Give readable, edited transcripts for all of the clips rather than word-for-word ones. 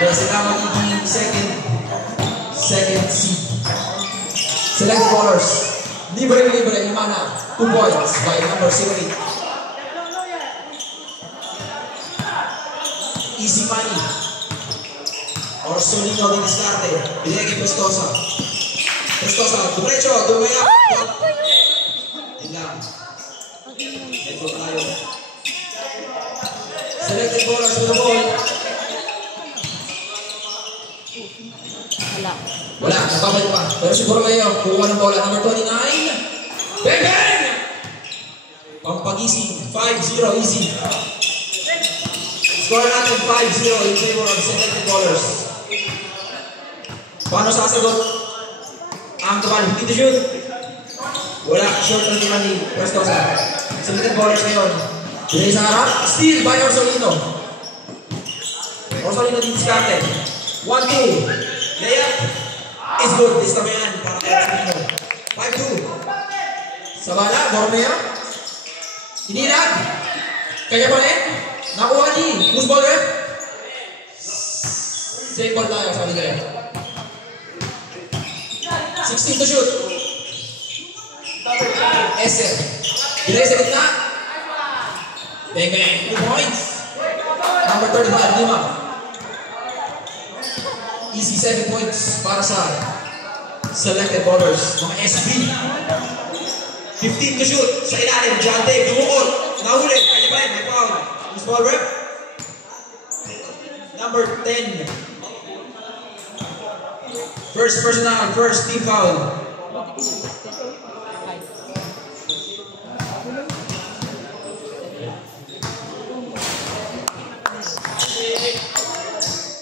Kaya sila magiging second seed. Select ballers. Libre, yung mana. 2 points by number 08. Easy money. Orsolino din diskarte. Binigay kay Prestosa. Dumiretso, dumaya. Yun lang. Ito tayo. Selected ballers with the ball. Wala, nakabalik pa. Pero siguro kayo, kukuha ng bola. Number 29. Bang, bang! Pampagising. 5-0, easy. Score natin 5-0 in favor of selected ballers. Paano sasagot? Ang kapan, hindi to shoot. Wala, short na naman ni Prestosa. Selected ballers ngayon. Binay sa harap. Steal by Orsolino. Orsolino din diskarte. 1-2. Layup is good. Lista mo yan. Para kaya Orsolino. 5-2. Sabala, Borneo. Inilag. Kaya pa rin. Nakuha ni. Who's ball rep? Same ball tayo. Sabi kayo. 16 to shoot. Eser. Binay sa gitna. Bang bang. 2 points. Number 35. Lima. Easy 7 points para sa selected ballers. Mga SB. 15 to shoot. Sa ilalim. John Dave. Dumukol. Nahuli. Kanya pa rin. May foul. Who's ball rep? Number 10. First personal, first team foul.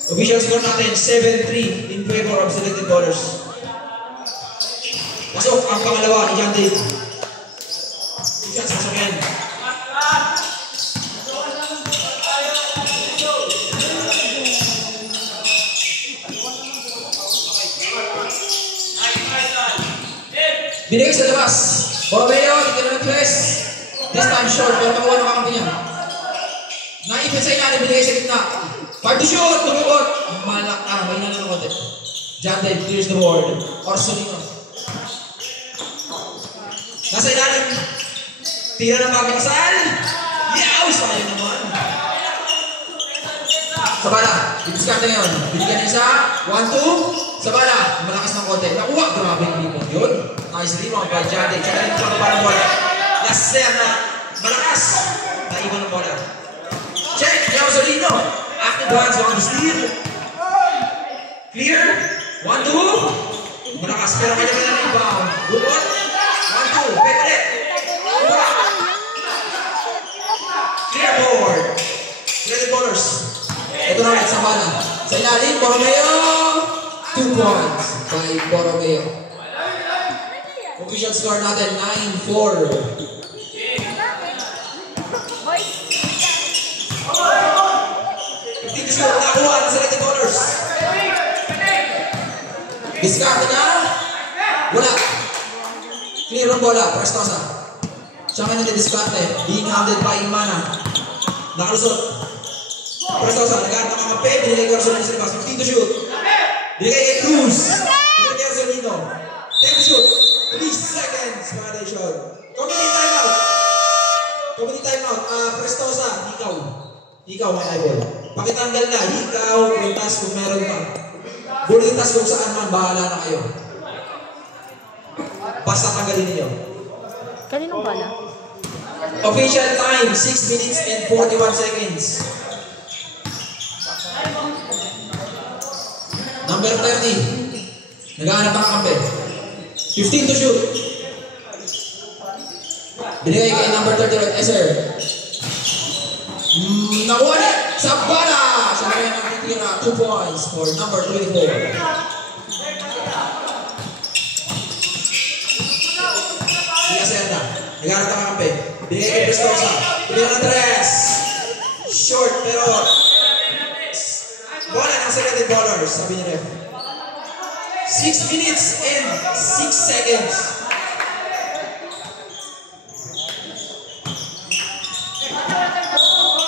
Official score natin 7-3 in favor of selected ballers. Pasok ang pangalawa ni John Dave. Shots sasakyan. Binigay sa labas. Borromeo, dito na ng-press. This time short, pero nakuha ng kakampi niya. Naipit sa ilalim, binigay sa gitna. 5 to shoot, tumukot. Malak, may nananukot eh. John Dave clears the board. Orsolino. Nasa ilalim. Tira ng pagkakasal. Yaw! Sayo naman. Sabala, didiskarte ngayon. Binigyan isa. 1-2. Sabala, malakas ng konti. Nakuha, grabe yung rebound yun. Nice rebound by John Dave. Tsaka rin ito ng parang bola. Laser na malakas. Naiwan ng bola. Check, Orsolino. Active hands on the steal. Clear. 1-2. Malakas, pero kanya pa ng rebound. Bukot. 1-2. Pwede ulit. Clear board. Clear ballers. Ito na ulit sa bala. Sa ilalim, Borromeo. 2 points by Borromeo. Official score natin, 9-4. Nakuha ng selected ballers. Diskarte niya. Wala. Clear ang bola. Prestosa. Siya nga nag-diskarte. Being handled by Imana. Nakalusot. Prestosa. Nag-aarap ng mga pe. Binigay ko Orsolino sa labas. 15 to shoot. Binigay kay Cruz. Binigay kay Orsolino. 10 to shoot. 3 seconds. Violation. Community timeout. Community timeout. Prestosa. Ikaw may eyeball. Pakitanggal na. Ikaw. Pintas kung meron pa. Bulitas kung saan man. Bahala na kayo. Basta tanggalin niyo. Kaninong bala? Official time, 6 minutes and 41 seconds. Number 30. Naghahanap ng kakampi. 15 to shoot. Binigay kay number 30 right, Eser. Nakuha niya sa bala. Siya na rin ang titira. 2 points for number 24. Nagharap ang kakampi. Binigay kay Prestosa. Binigay ng tres. Short pero bola ng selected ballers, sabi ni ref. 6 minutes and 6 seconds.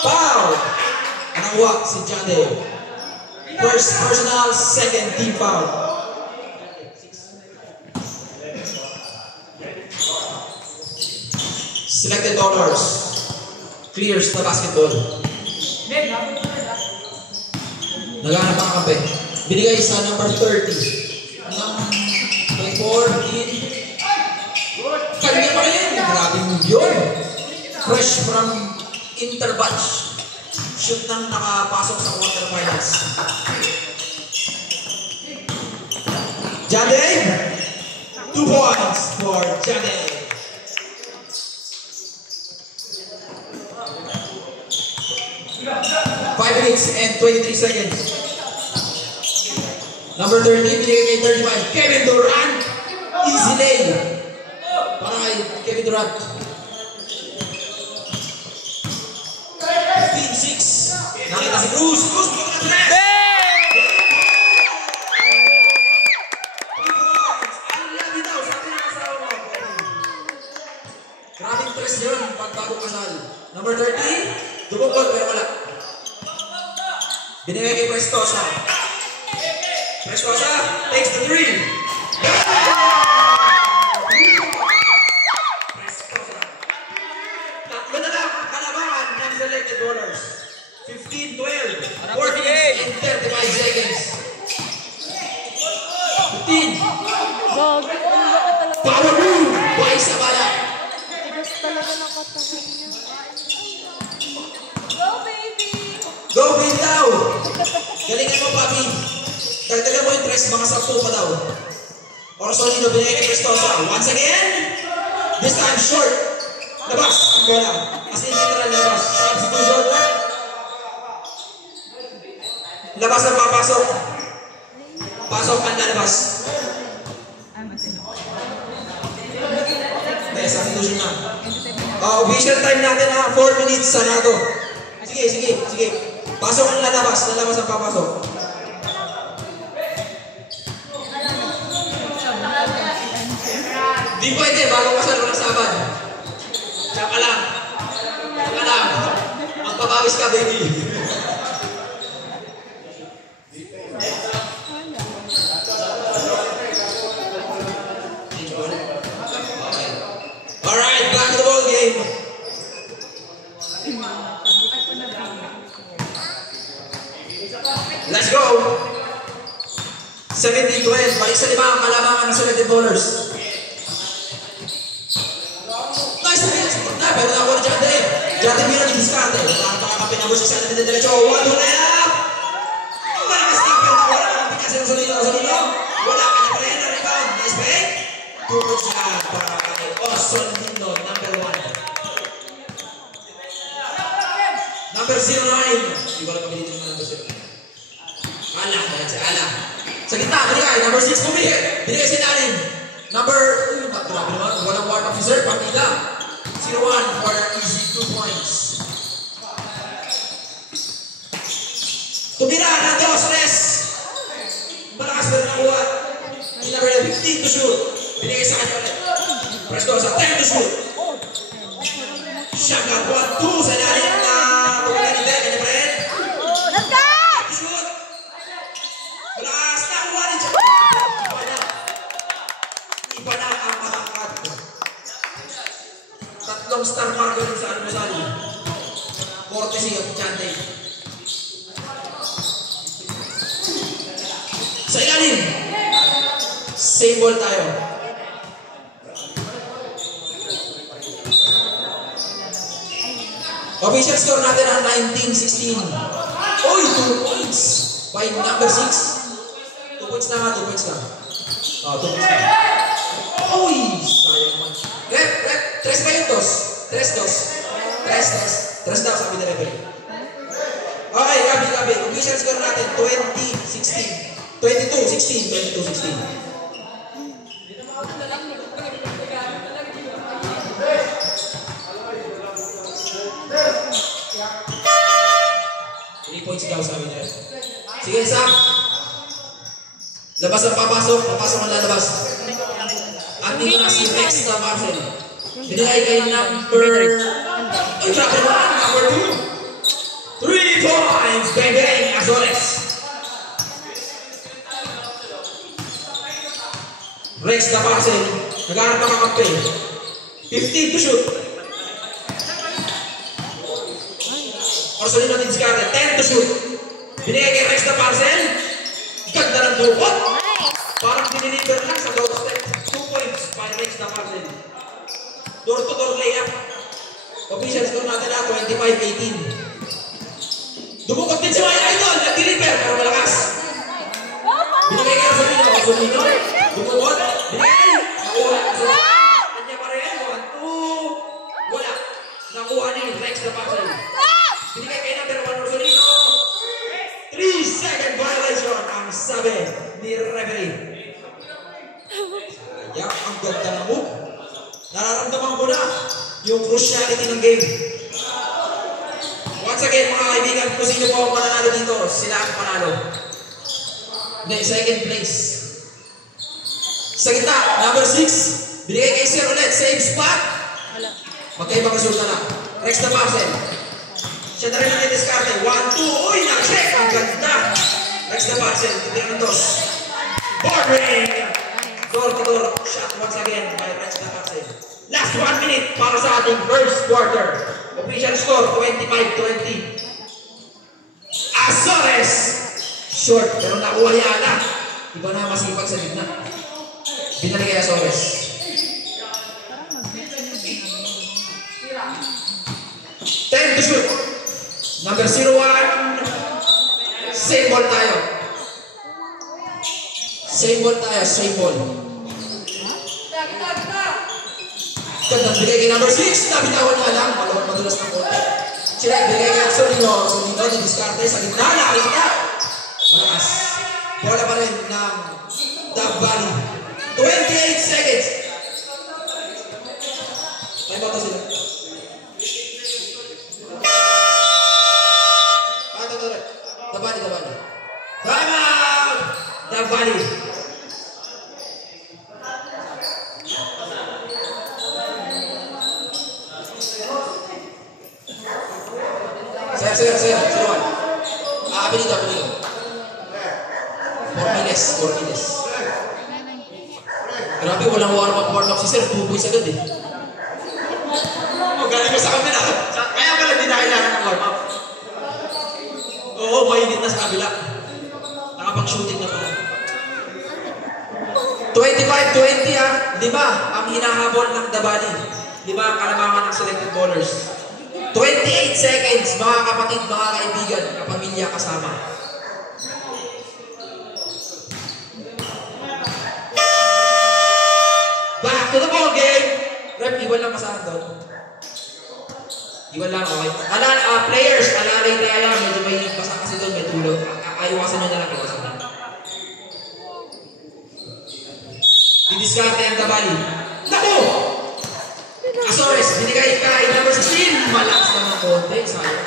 Foul! Nakuha si John Dave. First personal, second team foul. Selected honors. Clears the basketball. Naghanap ang kape. Binigay sa number 30. Ng 14. Kanya pa rin. Grabe mo yun. Fresh from interbatch. Shoot nang nakapasok sa quarterfinals. Jade. 2 points for Jade. Five minutes and 23 seconds. Number 13, binigay kay 35. Kevin Durant. Easy lay. Para kay Kevin Durant. 15-6. Nakita si Cruz. Cruz, buka na tres. Grabing tres yun pag bago kasal. Number 30. Dumukot pero wala. Binigay kay Prestosa. Prestosa takes the three. Prestosa. Tatlo na lang ang kalabangan ng selected bowlers. 15-12. 4 minutes and 35 seconds. 15. Power move by Sabala. Tigas talaga ng katawan niya. Go, Queen daw! Galingan mo, Papi. Dagdagan mo yung tres, mga 10 pa daw. Orsolino, binigay kay Prestosa. Once again, this time short. Labas ang bola. As in literal labas. Substitution. Labas ang papasok. Pasok ang lalabas. Okay, substitution na. Official time natin na 4 minutes sarado. Sige, sige, sige. Pasok ang lalabas. Lalabas ang papasok. Di pwede, bago kasal ko ng saban. Tsaka lang. Tsaka lang. Magpapawis ka, baby. Alright, back to the ball game. Let's go! 17-12. Balik sa 5 ang kalabangan ng selected bowlers. Nice na yan! Sigot na! Pero nakuha na Jade. Jade Mira ni Discarte. Nakakapinabos sa center ng derecho. 1-2 na yan! Malakas tapin na wala ang pinasa ng Solino. Solino! Wala ka na pa rin ang rebound. Nice break! 2 points na para kay Solino, number 1. Number 09. Di ba lang pagalitin mo number 0? Ala, yan si Ala. Sa gitna, binigay. Number 6 bumigay. Binigay si Nalim. Number, grabe naman, walang ward officer, partida. 0-1 for easy 2 points. Tumira ng Diosres. Malakas na nakuha. Number 15 to shoot. Binigay sa kanya ulit. Prestosa, 10 to shoot. Siya nakuha 2 sa lalim na tumira ni Ben. Kanya pa rin. Shoot. Malakas na kuha rin siya. Iba na ang matangkad. Tatlong star marker sa almusal. Courtesy of Chante. Sa ilalim. Same ball tayo. Official score natin ang 19-16. Oy, 2 points. By number 6. 2 points na nga, 2 points na. 2 points na. Uy! Sayang man. Rep, 3 ba yung dos? 3 daw, sabi na referee. Okay, gabi. Official score natin, 20-16. 22-16. 3 points daw, sabi na referee. Sige, Sam. Labas ang papasok ang lalabas. At dito na si Rex na Marcel. Binigay kay number... Ay, grabe naman! Number 2. 3 points! Bang, bang! Azores. Rex na parcel. Nag-aarap ang kakampi. 15 to shoot. Orsolino Dinscarte, 10 to shoot. Binigay kay Rex na parcel. Ganda ng dukot. Parang diniliver lang sa doorstep. 2 points by Rex na parcel. Door-to-door layup. Official score natin na 25-18. Dumukot din si Maya Idol. Nag-deliver pero malakas. Binigay kay Orsolino. Dumukot. Binigay. Nakuha. Kanya pa rin. 1-2. Wala. Nakuha ni Rex na parcel. Binigay kay number 1 Orsolino. 3-second violation ang sabi ni referee. Sayang ang ganda na move. Nararamdaman ko na yung cruciality ng game. Once again mga kaibigan, kung sino po ang mananalo dito, sila ang panalo. Second place. Sa gitna, number 6. Binigay kay Sir ulit, same spot. Magkaibang resulta na. Rex na parcel. Siya na rin ang diskarte. 1-2. Uy, na-check. Ang ganda. Rex na parcel. Tignan ng dos. Boarding. Door-to-door. Shot once again by Rex na parcel. Last 1 minute para sa ating first quarter. Official score, 25-20. Azores. Short, pero nakuha niya na. Iba na masipag sa gitna. Binalik kay Azores. 10 to shoot. Number 01. Same ball tayo. Same ball tayo. Same ball. Ganda. Bigay kay number 6. Nabitawan niya lang. Madulas ng konti. Sila bigay kay Orsolino. Orsolino didiskarte sa gitna. Nakakita. Malakas. Bola pa rin ng Dub Valley. 28 seconds. Time out na sila. Dabali. Time out! Dabali. Sir. Siruan. Abi dito. Formides. Grabe, walang warm up si Sir. 2 points agad eh. Galing mo sa kabila. Kaya pala di na kailangan ng warm up. Oo, mainit na sa kabila. Nakapag-shooting na pala. 25-20 ah. 5 ang hinahabol ng Dabali. 5 ang kalamangan ng selected bowlers. 28 seconds, mga kapatid, mga kaibigan, kapamilya kasama. Back to the ball game. Rep, iwan lang masahan doon. Iwan lang, okay. Players, alalay tayo. Medyo may basa kasi doon, may tulog. Ayawasan nyo na lang. Didiskarte ang Dabali. Naku! Azores, binigay kay number 16. Malakas na ng konti. Sayang.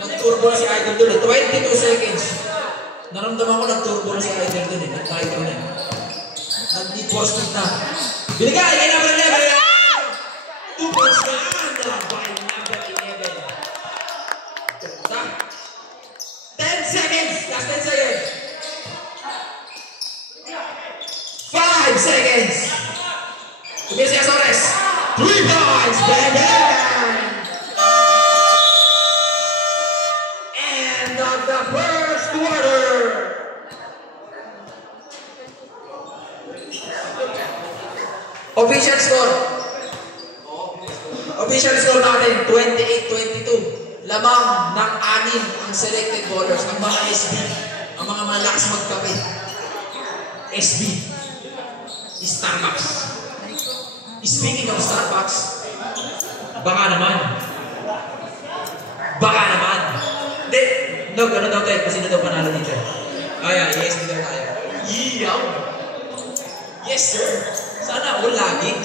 Nag-turbo na si Idol doon. 22 seconds. Naramdaman ko nag-turbo na si Idol doon. Nag-turbo na. Nag-need for speed na. Binigay kay number 11. 2 points na. By number 11. 10 seconds. Last 10 seconds. 5 seconds. Tumira si Azores. 3 points, baby! End of the first quarter. Official score natin, 28-22. Lamang ng 6 ang selected bowlers, ang mga SB, ang mga malakas magkape. SB, Starbucks. Speaking of Starbucks, baka naman. Hindi. No, gano'n daw tayo. Kasi na daw panalo dito. Yes, dito tayo. Iyaw. Yes, sir. Sana all lagi.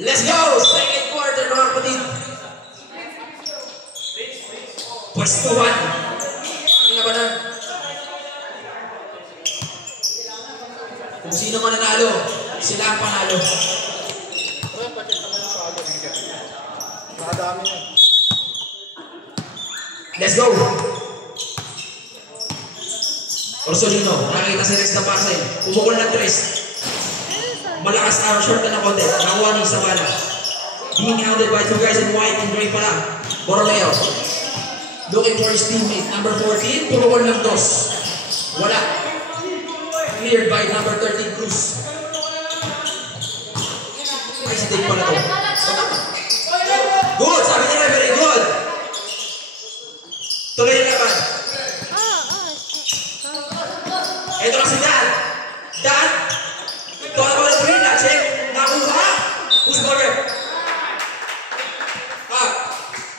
Let's go! Second quarter, mga kapatid. Pwestuhan. Ang labanan. Kung sino man nanalo, Sila ang panalo. Let's go! Orsolino, nakakita si Rex na Parcel. Pumukol ng 3. Malakas araw, short na ng konti. Nakuha ni Sabala. Being hounded by two guys in white and gray pala. Borromeo. Looking for his teammate. Number 14, pumukol ng 2. Wala. Cleared by number 13, Cruz. Nice take pala to. Good! Sabi nila, very good! Tuloy na naman. Ito na si Dan. Dan. Ito na pala green na. Check. Nakuha. Who's scorer?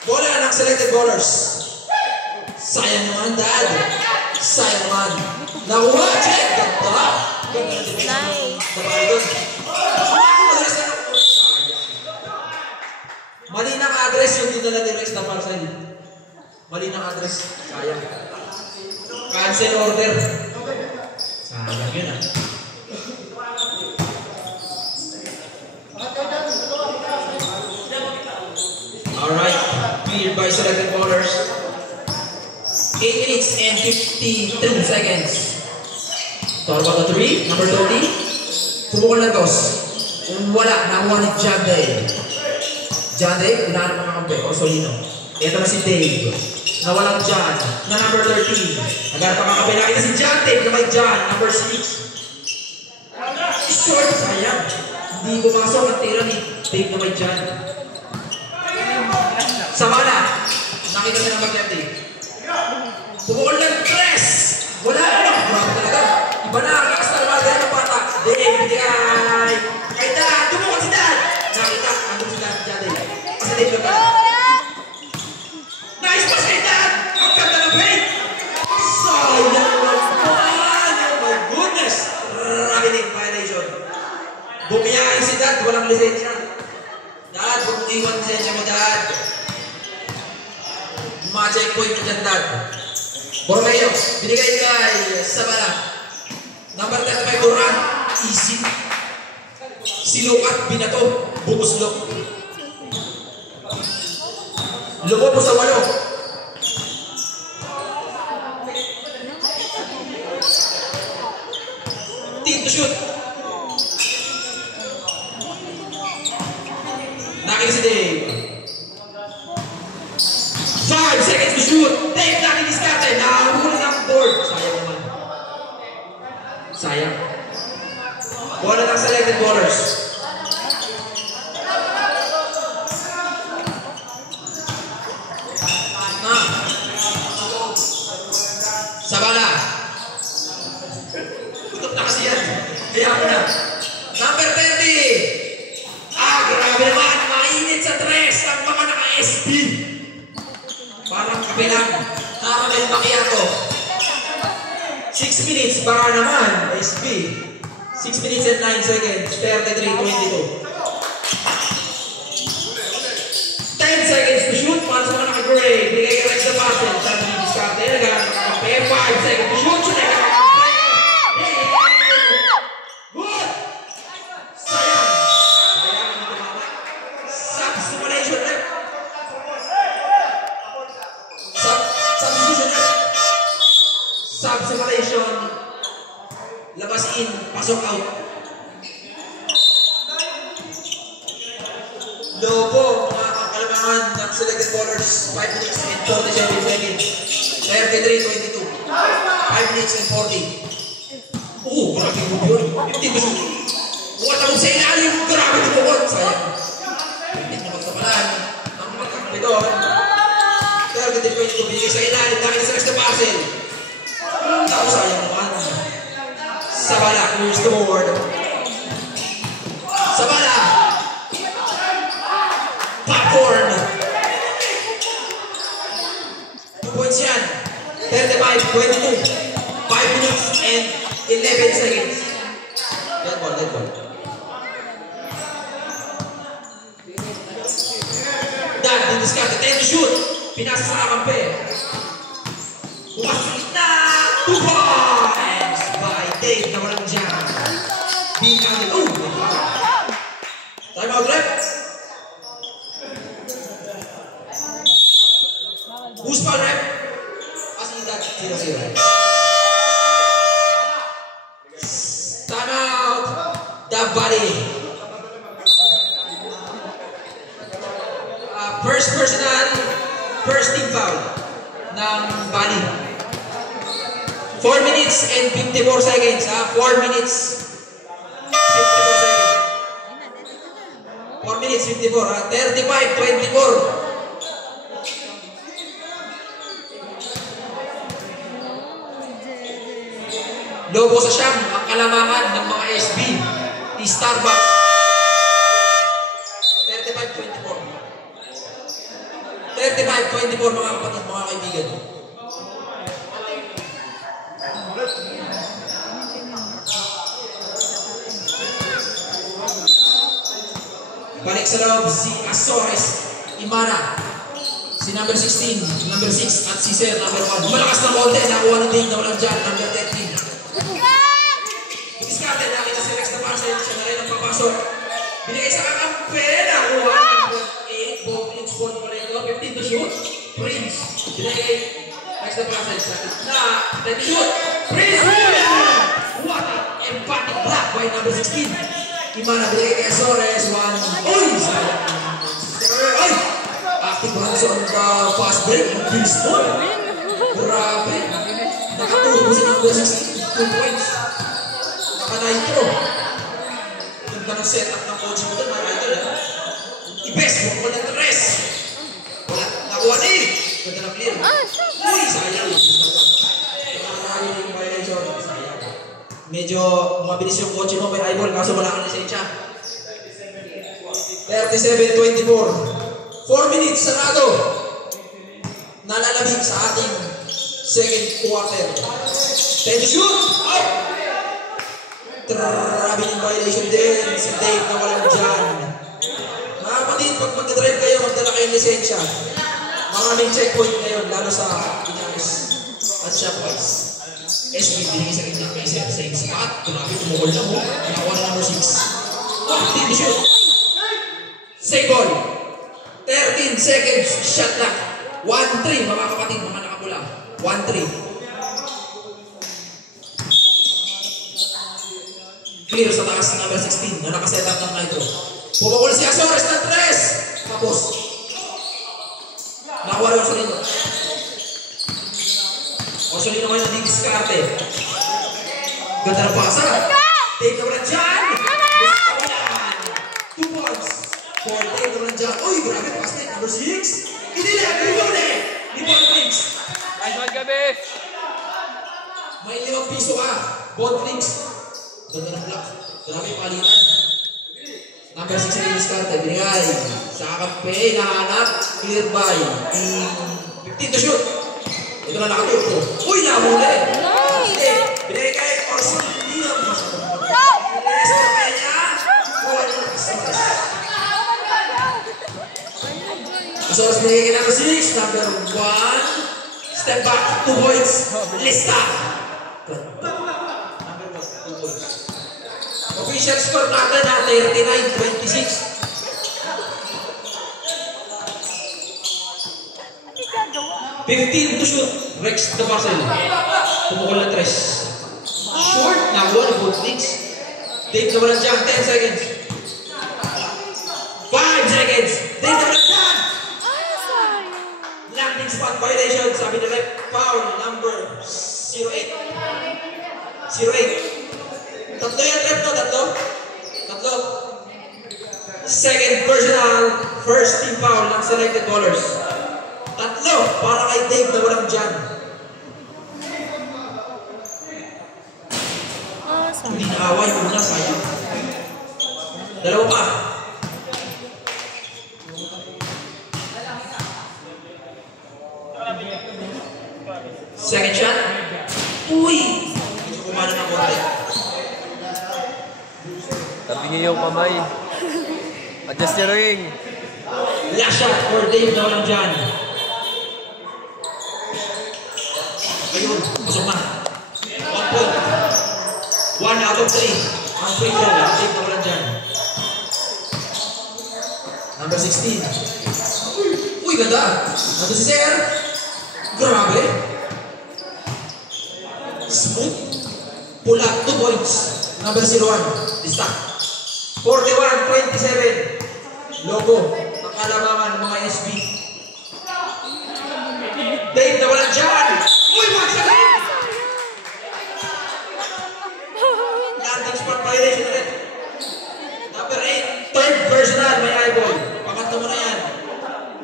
Bola ng selected bowlers. Sayang naman, Dad. Sayang naman. Nakuha. Check. Ganda. Nice. Mali ng address yung dito na direct na parcel. Mali ng address. Sayang. Cancel order. Sayang yun ah. Alright. Cleared by selected bowlers. 8 minutes and 52 seconds. Talk about the 3. Number 30. Pumukol ng dos. Wala. Nakuha ni John Dave. John Dave, unahan ng mga kampe. Orsolino. Ito na si Dave. Nawalang John. Na number 13. Nagharap ang kakape. Nakita si John Dave na may John. Number 6. Short. Sayang. Hindi pumasok ang tira ni Dave na may John. Sabala. Nakita siya ng mag-left Dave. Pumukol ng 3. Wala. Grabe talaga. Iba na. Lakas na naman. Ganyan ang bata. Dave. Bigay. Kay Dan. Tumukol si Dan. Nakita. Ano si Dan? John Dave. Kasi Dave na pala. Nice pass kay Dan. Ang ganda ng break. Sayang naman. Oh my goodness. Rabining violation. Bumiyahin si Dad. Walang lisensya. Dad, huwag mong iwan lisensya mo, Dad. Ma-checkpoint mo dyan, Dad. Borromeo, binigay kay Sabala. Number 35, Duran. Easy. Silukat, binato, bumuslok. Lumo po sa 8. Team to shoot. Nakita si Dave. 5 seconds to shoot. Dave nakidiskarte. Nahuli ng board. Sayang naman. Sayang. Bola ng selected bowlers. Sabala. Tutok na kasi yan. Kaya mo na. Number 30. Grabe naman. Mainit sa 3. Ang mga naka-SB. Parang kabilang. Caramel macchiato. 6 minutes. Baka naman. SB. 6 minutes and 9 seconds. 33-22. 10 seconds to shoot. Para sa mga naka-gray. Bigay ka Rex na Parcel. Sabi ni Discarte. Naghanap ng kape. 5 seconds to shoot. Shoot na ka. Good! Sayang. Sayang. Substitution left. Substitution left. Substitution. Labas in. Pasok out. Lobo. Mga kakalamangan ng selected bowlers. 5 minutes and 47 seconds. 33-22. 5 minutes and 40. Grabe mo yun. Hindi mo siya. Wala mo sa ilalim. Grabe tumukot. Sayang. Hindi na magkapalan. Ang magkakampi doon. 33-22. Binigay sa ilalim. Nakita sa next parcel. Tapos sayang naman. Sabala. Clears the board. Sabala. Popcorn. 2 points yan. 35-22. 5 minutes and 11 seconds. Dead ball, dead ball. Dan, didiskarte. 10 to shoot. Pinasa sa kakampi. Pumasok sa gitna. 2 points by Dave na walang dyan. Being counted. baliktad. 0-0. Time out. The body. First personal, first team foul ng body. 4 minutes and 54 seconds. 4 minutes 54 seconds. 4 minutes 54. 35-24. Lobo sa siyam ang kalamangan ng mga SB ni Starbucks. 35-24. 35-24 mga kapatid, mga kaibigan. Balik sa loob si Azores Imana. Si number 16, number 6 at si Sir number 1. Malakas na konti, nakuha ng Dave na walang dyan, number 13. Diskarte, nakita si Rex na parcel, siya na rin ang papasok. Binigay sa kakampi, nakuha number 8, Bob Sport pa rin ito, 15 to shoot. Prince, binigay Rex na parcel sa na 10 to shoot. Prince, what an emphatic block by number 16. Imana, binigay kay Azores, 1. Uy, sayang. Ay! Active runs on the fast break. Bilis mo. Grabe. Nakatulog mo sa number 16. 2 points. Naka-9-0. Ganda ng setup ng coach mo doon, mga idol. I-best mo ko ng rest. Wala. Nakuha na eh. Ganda ng clear. Uy, sayang. Nakakari yung violation. Sayang. Medyo mabilis yung coach mo may eyeball kaso wala kang lisensya. 37-24. 4 minutes sarado. Nalalabig sa ating second quarter. 10 to shoot. Out. Grabe yung violation din. Si Dave na walang dyan. Mga kapatid, pag mag-drive kayo, magdala kayong lisensya. Maraming checkpoint ngayon, lalo sa Pinas at Shopwise. SB, binigay sa kanya kay Sir. Same spot. Grabe, tumukol na mo. Nakuha na number 6. 10 to shoot. Save ball. 13 seconds, shot clock. 1-3, mga kapatid, mga nakapula. 1-3. Clear sa taas ng number 16 na nakaset up ng Nitro. Pumukul si Azores ng 3. Tapos. Nakuha lang sa lino. Orsolino ngayon na didiskarte. Ganda ng pasa. Take na wala dyan. Gusto ko yan. 2 points. 4 take na wala dyan. Uy, grabe pass take. Number 6. Inila, Grigone. Ni Bonflix. Nice one, Gabi. May 5 piso ka. Bonflix. Ganda ng block. Grabe palitan. Number 6 na didiskarte. Binigay. Sa kampe, nahanap. Clear by. 15 to shoot. Ito na nakatulog. Uy, nahuli! Nice! Binigay kay Orson. Hindi na masyadong. Rest na kaya niya. Azores binigay kay number 6. Number 1. Step back. 2 points. Lista. Number 1. 2 points. Official score natin na 39-26. 15 to shoot. Rex the parcel. Pumukul na 3. Short. Nakuha na both leagues. Dave na walang dyan. 10 seconds. 5 seconds. Dave na walang dyan. Landing spot violation. Sabi na rep. Foul number 08. 08. Tatlo yan rep no? Tatlo. Second personal. First team foul ng selected ballers. Tatlo, para kay Dave na walang dyan. Hindi naaway, una, sayang. Dalawa pa. Second shot. Uy! Medyo kumano ng konti. Tabi niyo yung kamay. Adjust your ring. Last shot for Dave na walang dyan. Ayun, pasok na. 1 point. 1 out of 3. Ang free throw. Dave na walang dyan. Number 16. Uy, ganda. Nandun si Sir. Grabe. Smooth. Pula, 2 points. Number 01. Distak. 41-27. Logo. Ang kalamangan ng mga SB. Dave na walang dyan. Uy, magsakit! Landing spot violation ulit. Number 8. Third personal. May eyeball. Pangatlo mo na yan.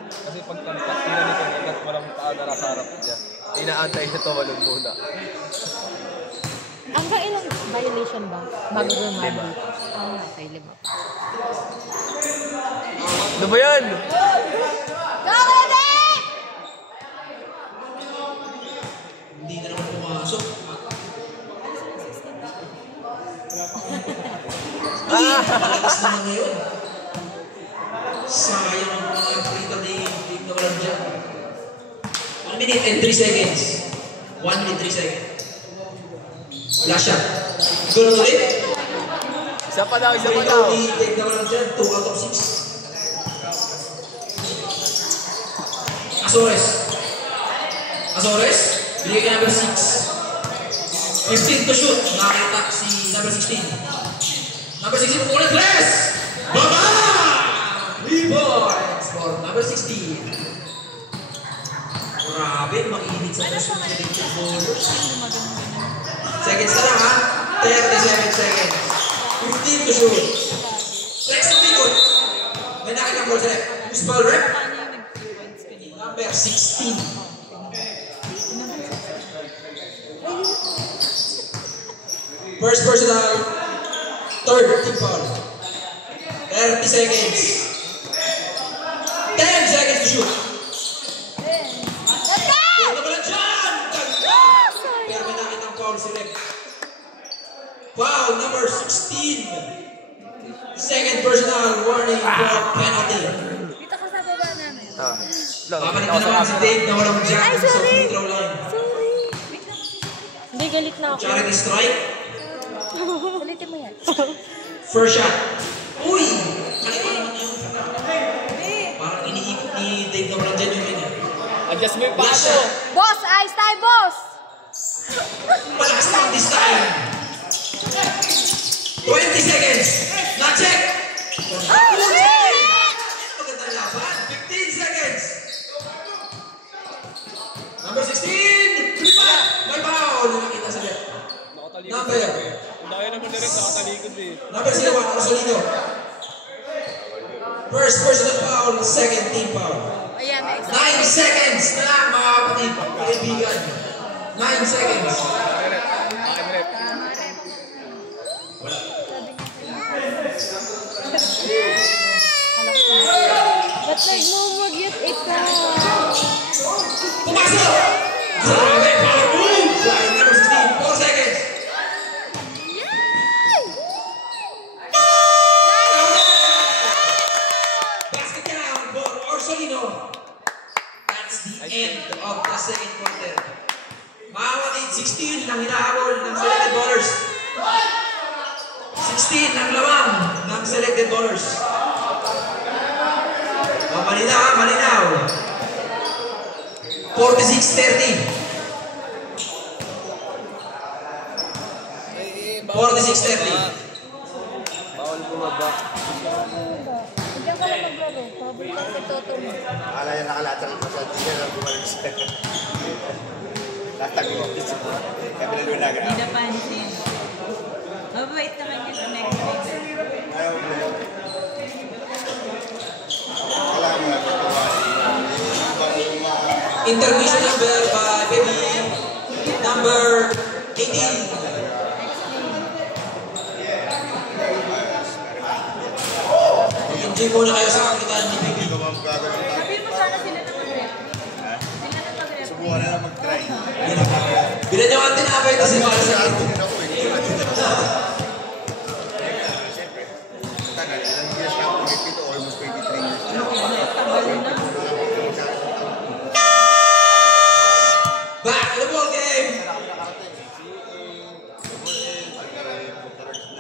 Kasi pagkampas nila nito, ikat walang paa na sa harap niya. Inaantay siya tumalong muna. Hanggang ilang violation ba? Bago Lima. lumandi? Okay, 5. Ano ba yan? Hindi na naman pumasok. Malakas naman ngayon. Sayang ang mga free-throw ni Dave na walang dyan. 1 minute and 3 seconds. 1 minute 3 seconds. Last shot. Ganun ulit. Isa pa daw, isa pa Free-throw daw. ni Dave na walang dyan. 2 out of 6. Azores. Azores. Bigay ka number 6. 15 to shoot. Nakakita si number 16. Number 16 ulit. Press! Baba! 3 points for number 16. Grabe, mag-init sa press ng Philippine bowlers. Seconds na lang ha. 37 seconds. 15 to shoot. Flex to pikot. May nakita ball sa left. Who's ball rep? Number 16. First personal. Third team foul. 30 seconds. 10 seconds to shoot. Ano ba lang dyan? Ganda! Pero may nakitang foul si Rep. Foul number 16. Second personal warning for penalty. Dito ka sa baba namin. Babalik na naman si Dave na walang dyan Ay, sa sorry! free throw line. Sorry! Hindi, galit na ako. Charity strike. Ulitin mo yan. First shot. Uy! Kaliwa naman yun. Parang iniikot ni Dave na walang dyan yung rin. Adjust mo yung Last paso. shot. Boss! Ayos tayo, boss! Malakas naman this time. 20 seconds. Na-check. Magandang laban. 15 seconds. Number 16. May foul. Nakita sa left. Number. Dahil naman na rin, nakatalikod eh. Number 01. Rosolino. First personal foul. Second team foul. Ayan, 9 seconds na lang mga kapatid. Kaibigan. 9 seconds. Ba't nagmumugyot ikaw? Pumasok! Grabe! Power move! By number 16. 4 seconds. Basket count for Orsolino. That's the end of the second quarter. Mga kapatid, 16 ang hinahabol ng selected ballers. 16 ang lamang ng selected ballers. Malinaw, malinaw. 46-30. 46-30. Bawal bumaba. Diyan ka lang maglaro. Pabalik lang sa toto mo. Akala niya nakalatag ko sa tiyan na bumalik siya. Latag mo. Kami na lunagan. Hindi na pansin. Mabait naman yun sa next week. Ayaw mo na. Kailangan mo na pagkawa. Intermission number by baby number 18. Enjoy muna kayo sa kakitaan ni baby. Sabi mo sana sila na mag-rep. Sila na mag-rep. Subukan na lang mag-try. Bilan niyo ang tinapay kasi para sa akin. Siyempre, tagal. Ilang years na ako pumipito, almost 23 years. Back to the ball game.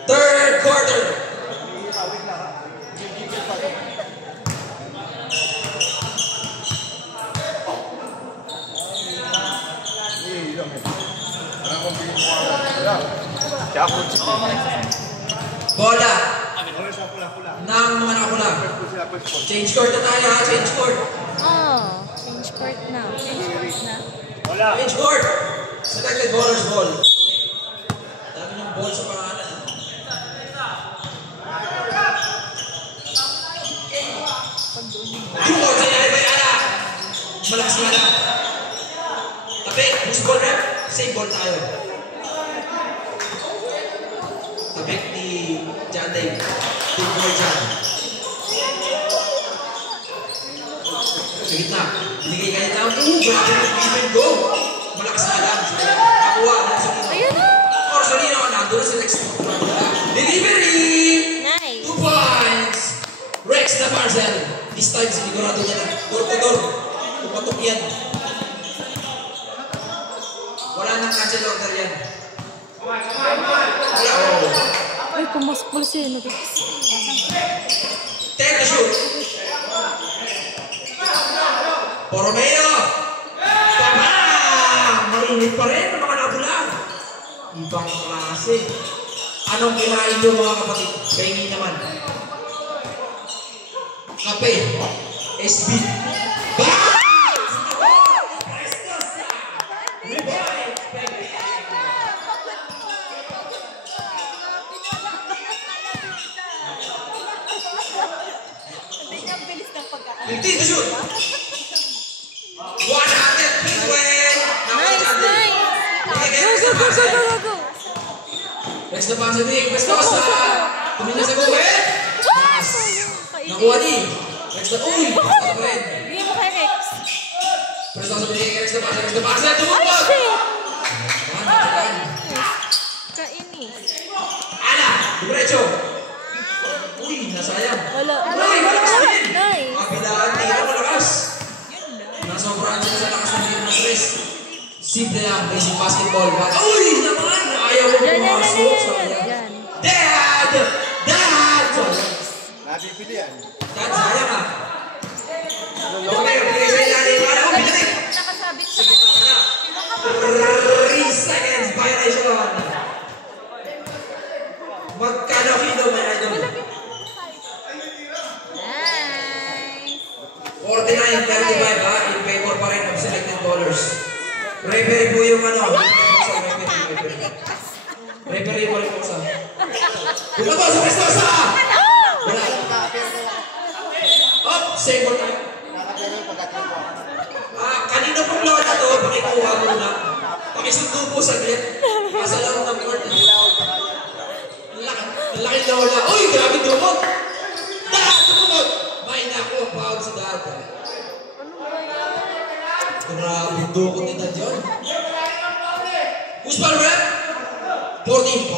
Third quarter. Parang kung bilhin mo ang Siya ako. Bola. Oras na pula-pula. Ng mga nakapula. Sila first ball. Change court na tayo ha. Change court. Oh, change court na. Change court. Selected bowler's ball. Dami ng ball sa pangalan. Yung ball sa ilalim ay ala. Malakas nga lang. Tabi, push ball rep. Same ball tayo. Tabi ni John Dave. Big boy John. Sa gitna. Binigay kayo na. Grabe yung even go. Malakas nga lang. Nakuha. Ayun na. Orsolino. Nandun sa next. Delivery! Nice. 2 points! Rex na parcel. This time, sinigurado niya na. Door. Tumatok yan. Wala nang cancel order yan. Wala. Ay, pumasok pala siya. 10 to shoot. Borromeo! Papa! Marinit pa rin ang mga nabulag. Ibang klase. Anong kinain nyo mga kapatid? Pahingi naman. Kape. SB. Hindi to shoot. 100 please win. Nice. Go. Next na pa sa Vic. Pestosa. Tumingin sa buwet. Nakuha ni. Next na. Uy. Pestosa pa rin. Hindi mo kay Rex. Pestosa pa rin. Next na pa. Ay, Tumupot. shit. Tagan. Kainis. Ala. Diretso. Uy. Nasayang. Wala. Uy. Malakas din. Nice. Kapilaan. Tira malakas. Nasobrahan sila sa lakas ng tira ng stress. Simple lang. Basic basketball. Uy. Naman. Ayaw mo pumasok. Yan. Dad! Nabibili yan. Dad, sayang ah. Bigay sa ilalim. Ano? Binalik. Nakasabit sa Sige na. 3 seconds violation. Magkano kilo may idol? Nice. 49-35 ha. In favor pa rin of selected bowlers. Referee po yung ano. Referee po rin po sa. Bumato sa Pestosa! Wala. Up! Same ball tayo. Kanina pong lola to, pakikuha muna. Pakisundo po saglit. Nasa laro ng court. Ang laki lola. Uy! Grabe dumot! Dad! Dumot! May nakuha foul sa dad. Grabe dumot ni dad yun. Who's ball rep? 14.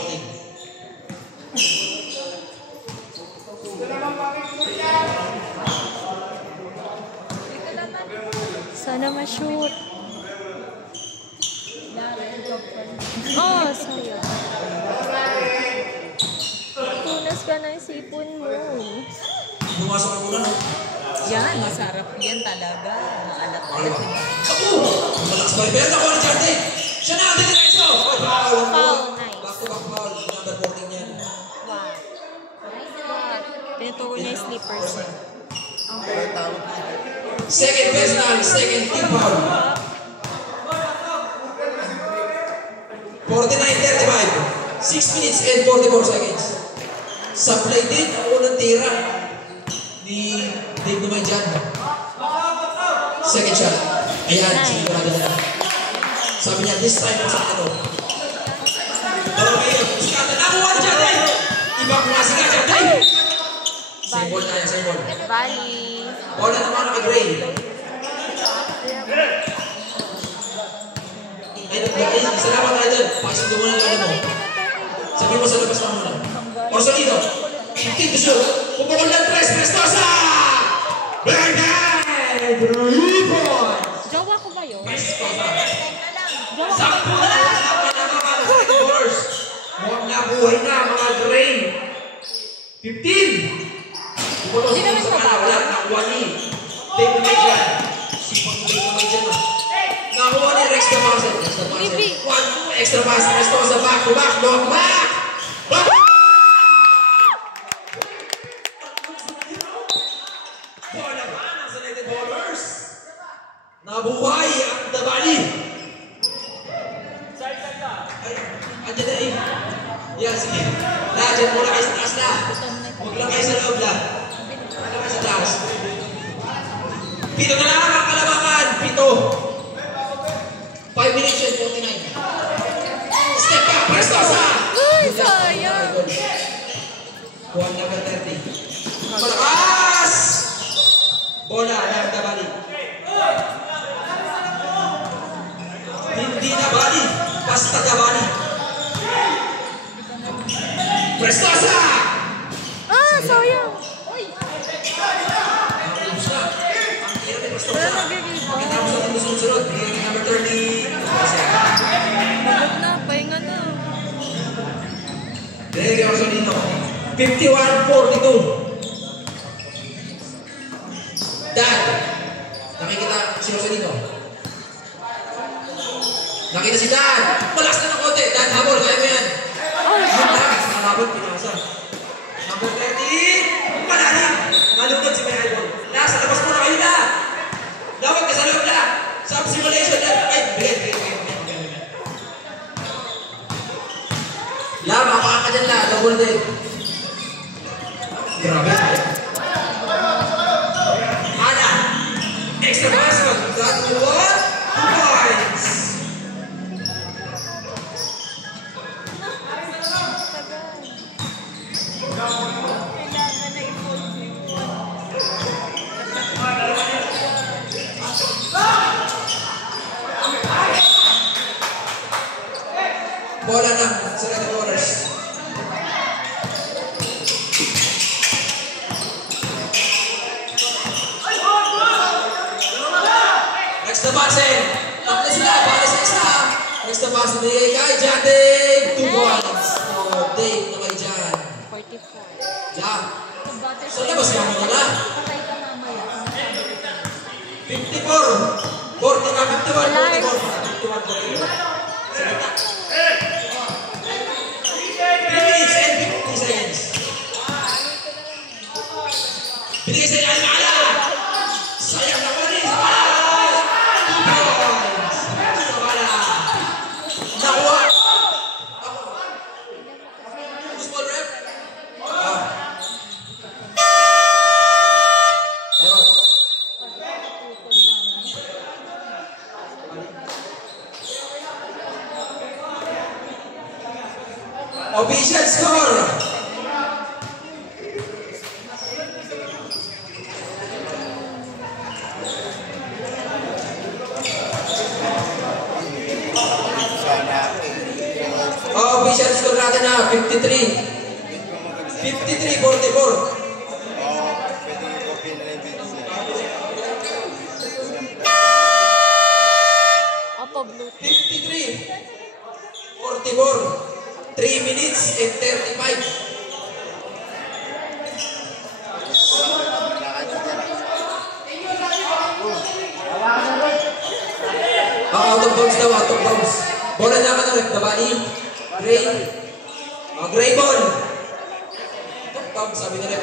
Sana ma-shoot. Oh, sayang. Tunas ka ng sipon mo. Pumasok ka muna, no? Yan, masarap yan talaga. Alat Ako! Malakas pa rin. Pero nakuha ni Jarte. Siya na ang diretso! Foul! Nice. Back-to-back foul. Number 14 yan. Wow. Pinito ko niya yung slippers. Second personal, second team foul. 49-35. 6 minutes and 44 seconds. Supply din ang unang tira ni Dave naman dyan. Second shot. Ayan, sigurado na. Sabi niya, this time was ano. Pero ngayon, sikata na nakuha ni Jante. Ibang klase ka, Jante. Same ball tayo, same ball. Bali. Bola naman naka-gray. Ay, salamat tayo dyan. Pakisundo mo na lang mo. Sabi mo sa labas na muna. Orsolino. 15 to shoot. Pupukol ng 3. Pestosa! Bernard! 3 points! Jowa ko ba yun? Pestosa. Jowa ko. Sakpo na lang ang pinakaman sa scores. Mukhang nabuhay na mga gray. 15! Pupukol sa mga wala. Nakuha ni Dave naman dyan. Sipag Dave naman dyan. Nakuha ni Rex Damascen. Rex Damascen. 1-2 Extra pass, Prestosa, back to back, back, back! Back! Bola pa ng selected ballers. Nabuhay ang Dabali. Ay, andyan na eh. Yan, sige. Dyan muna kayo sa taas na. Huwag lang kayo sa loob lang. Huwag lang kayo sa taas. Pito na lang ang kalamangan. Pito. 5 minutes and 49. Step back, Prestosa! Ay, sayang. Kuhan number 30. Malakas! Bola ng Dabali. Hindi Dabali, basta Dabali. Prestosa! Ah, sayang. Ang lips na. Ang hirap ni Prestosa. Wala nag-give up. Pagkatapos natin sunod-sunod, bigyan ni number 30. Pagod na, pahinga na. Dahil Orsolino. 51-42. Dan. Nakikita si Orsolino. Nakita si Dan. Malakas na ng konti. Dan, habol. Kaya mo yan. Yun lang. Nakabot, pinasa. Number 30. Malalim. Malugod si May Albon. Nasa labas mo na kayo na. Lawag ka sa loob na. Sub-simulation na. Ay, bigyan. La, makakaan ka dyan la. Double din. Grabe. Ana. Extra basket. Got 2 points. Kailangan na i-fold yung Bola ng Selected Ballers. Next na passing. Tatlo sila. Bala sa isa. Next na pass na kay Jan Dave. 2 points. Oh, Dave na kay Jan. 44. Jan. Sa labas mo mo na. Patay ka mamaya. 54. 40 na 51. 51. Sa gitna. 3 minutes and 50 seconds. Binigay sa iyo Ala. Sayang na wali. Sa Bala. 2 points. Sa Bala. Nakuha. Who's ball rep? Time out. Official score. Official score natin na 53. 53-44. Apa blue. 53. 44. 3 minutes and 35. Out of bounds daw, out of bounds. Bola naman ulit, Dabali. Gray. Gray ball. Top, sabi na rin.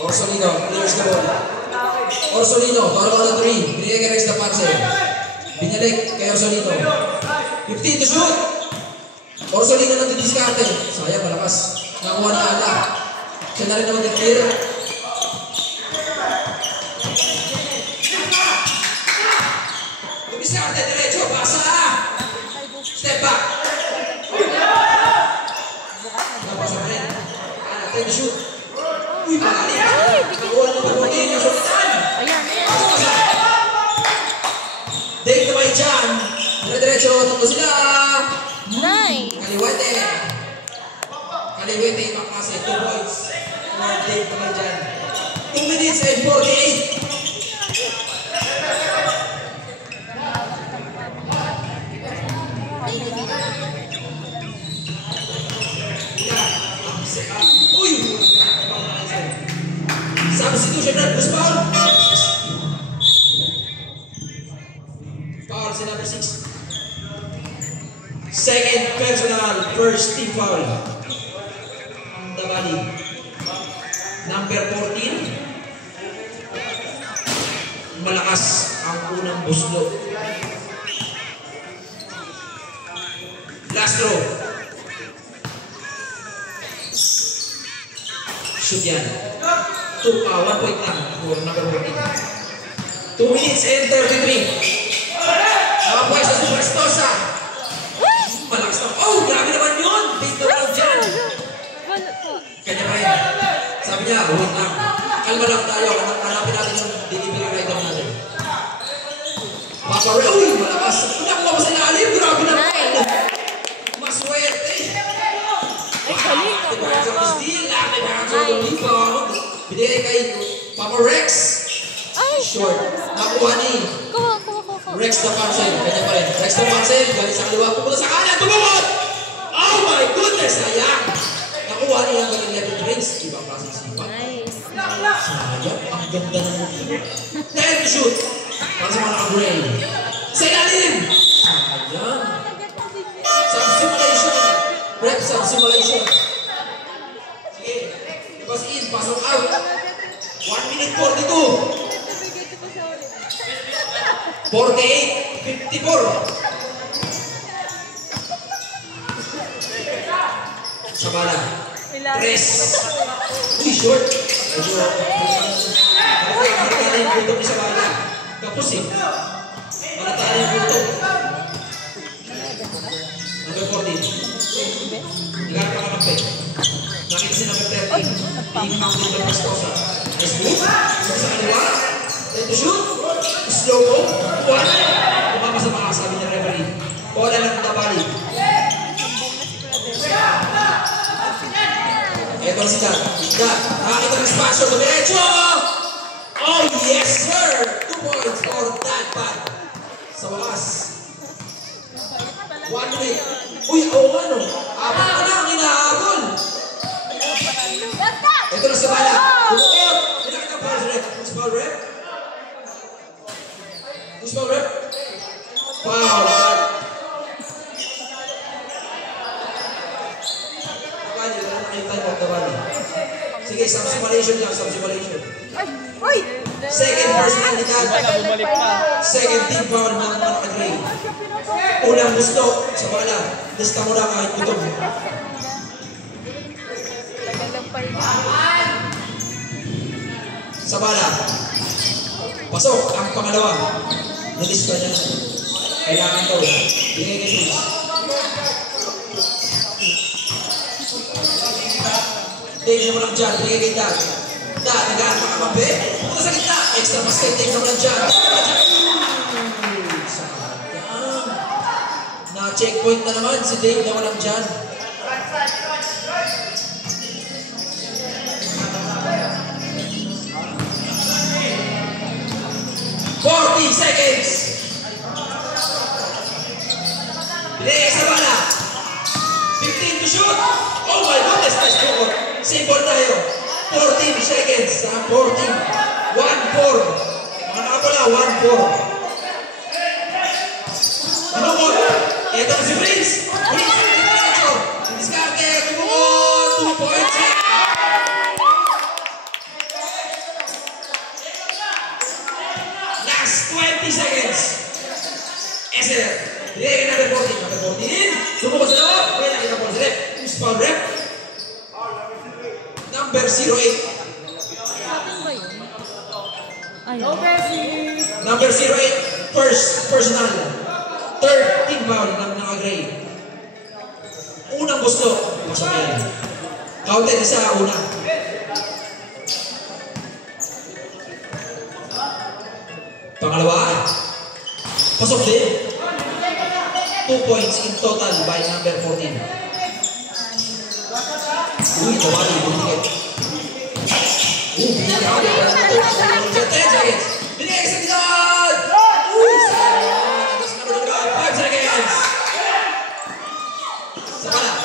Orsolino, clears the ball. Orsolino, toro on the 3. Binigay na panse. Binalik kay Orsolino. 15 to shoot. Orsolino nang didiskarte. Sayang, malakas. Nakuha na Ala. Siya na rin naman nag-clear. Didiskarte, diretso, pasa. Step back. Napasa pa rin. Ala, 10 to shoot. Uy, malalim. Nakuha na naman yung shotan. Ayan. Dave na may dyan. Diretso, tatlo sila. Nice. Kaliwete. Kaliwete, makase. 2 points. Dave na may dyan. 2 minutes and 48. Uy! Substitution na, push foul. Foul si number 6. Second personal, first team foul. Dabali. Number 14. Malakas ang unang buslo. Last throw. Shoot yan. 1 point lang for number 14. 2 minutes and 33. Nakapwesto si Prestosa. Malakas na. Oh, grabe naman yun. Big na lang dyan. Kanya pa rin. Sabi niya, wait lang. Kalma lang tayo. Hanapin natin yung delivery item natin. Papa Ray. Uy, malakas. Nakuha mo sa ilalim. Grabe naman. Maswerte. Binigay kay Papa Rex. Short. Nakuha ni Rex the Pancel. Kanya pa rin. Rex the Pancel. Galing sa kaliwa. Pupunta sa kanan. Tumawad! Oh my goodness! Sayang. Nakuha niya ang galing level trains. Ibang klaseng sipa. Sayang. Ang ganda ng movie. 10 to shoot. Para sa mga naka-gray. Sa ilalim. Sayang. Sub-simulation. Rep sub-simulation. Sige. Pass in. Pasok out. 1 minute 42. 48, 54. Sa bala. Press. Uy, short. Medyo. Malatahan yung putok ni sa bala. Kapos eh. Malatahan yung putok. Number 14. Nagharap ka ng peg. Nakita si number 13. Being mounted by Pastosa. Nice move. Sa kaliwa. Ready to shoot. Slow mo. 1. Kumama sa mga sabi ng referee. Bola ng Dabali. Eto sila. Nakakita ng spasyo. Diretso! Oh yes sir! 2 points for that bad. Sa wakas. 1 minute. Uy, oo ano. Apat ka na ang hinahabol. Ito na sa bala. Bukot! Pinakita ang foul rep. Who's foul rep? Who's foul rep? Foul. Dabali, wala na kayo time of Dabali. Sige, sub-simulation lang, sub-simulation. Second personal attack. Second team foul ng mga naka-gray. Unang gusto sa bala. Lista mo na kahit gutom. Sa bala. Pasok ang pangalawa. Nalista niya. Kailangan daw. Bigay kay Chris. Take naman ang dyan. Bigay kay Dad. Dad, nag-aan pa kamambi. Punta sa gitna. Extra basket. Take naman ang dyan. Sayang. Na-checkpoint na naman si Dave naman ang dyan. Seconds. Binigay sa bala. 15 to shoot. Oh my goodness, nice score. Simple tayo. 14 seconds. 14. 1-4. Mga nakapala, 1-4. Tumukot. Ito na si Prince. Prince. Diskarte. Tumukot. 2 points. Last 20 seconds. Eser. Binigay number 14. Number 14. Tumukot sa loob. Pwede nakita po sa rep. Who's foul rep? Number 08. Number 08. First personal. Third team foul ng naka-gray. Unang gusto. Masabihin. Counted isa una. Pangalawa. Pasok din. 2 points in total by number 14. Uy, nawali. Butikit. Binigay ako. 10 seconds. Binigay sa gitad. Uy, sayang. Tapos na naman 5 seconds. Sa pala.